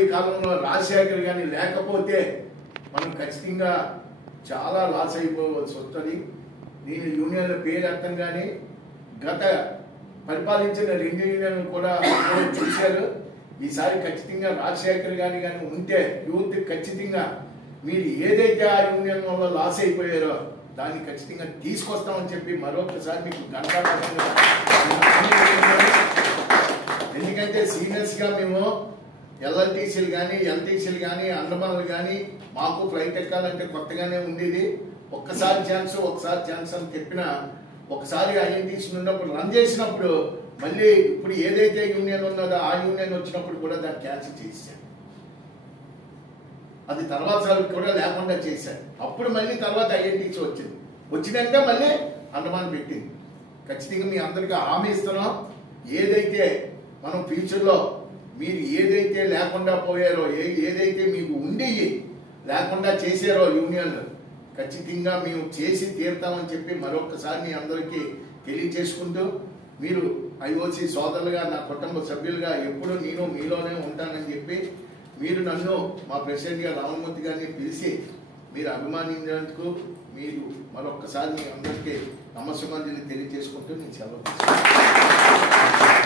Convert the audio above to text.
ఈ కాలంలో రాజశేఖర్ గాని లేకపోతే మనం ఖచ్చితంగా చాలా లాస్ అయిపోవలసి వస్తుంది. దీని యూనియన్ల పేరు అర్థం కానీ గత పరిపాలించిన 2 యూనియన్లు కూడా చూశారు. ఈసారి ఖచ్చితంగా రాజశేఖర్ గాని ఉంటే యూత్ ఖచ్చితంగా మీరు ఏదైతే ఆ యూనియన్ వల్ల లాస్ అయిపోయారో దాన్ని ఖచ్చితంగా తీసుకొస్తామని చెప్పి మరొకసారి మీకు గంటా. ఎందుకంటే సీనియర్స్ గా మేము ఎల్ఎల్టీసీలు కానీ ఎల్టీసీలు కానీ అండమాన్లు కానీ మాకు ఫ్లైట్ ఎక్కాలంటే కొత్తగానే ఉండేది. ఒక్కసారి ఛాన్స్ అని చెప్పిన ఒకసారి ఐఎన్టీసీ ఉన్నప్పుడు రన్ చేసినప్పుడు మళ్ళీ ఇప్పుడు ఏదైతే యూనియన్ ఉన్నదో ఆ యూనియన్ వచ్చినప్పుడు కూడా దాన్ని క్యాన్సిల్ చేశారు. అది తర్వాత సార్లు కూడా లేకుండా చేశారు. అప్పుడు మళ్ళీ తర్వాత ఐఎన్టీసీ వచ్చిందంటే మళ్ళీ అండమాన్ పెట్టింది. ఖచ్చితంగా మీ అందరికీ హామీ ఇస్తున్నాం. ఏదైతే మనం ఫ్యూచర్లో మీరు ఏదైతే లేకుండా పోయారో ఏదైతే మీకు ఉండి లేకుండా చేశారో యూనియన్లు ఖచ్చితంగా మేము చేసి తీరుతామని చెప్పి మరొకసారి మీ అందరికీ తెలియజేసుకుంటూ మీరు ఐఓసీ సోదరులుగా నా కుటుంబ సభ్యులుగా ఎప్పుడు నేను మీలోనే ఉంటానని చెప్పి మీరు నన్ను మా ప్రెసిడెంట్గా రామమూర్తి గారిని పిలిచి మీరు అభిమానించినందుకు మీరు మరొకసారి మీ అందరికీ నమస్కారాలు తెలియజేసుకుంటూ నేను సెలవు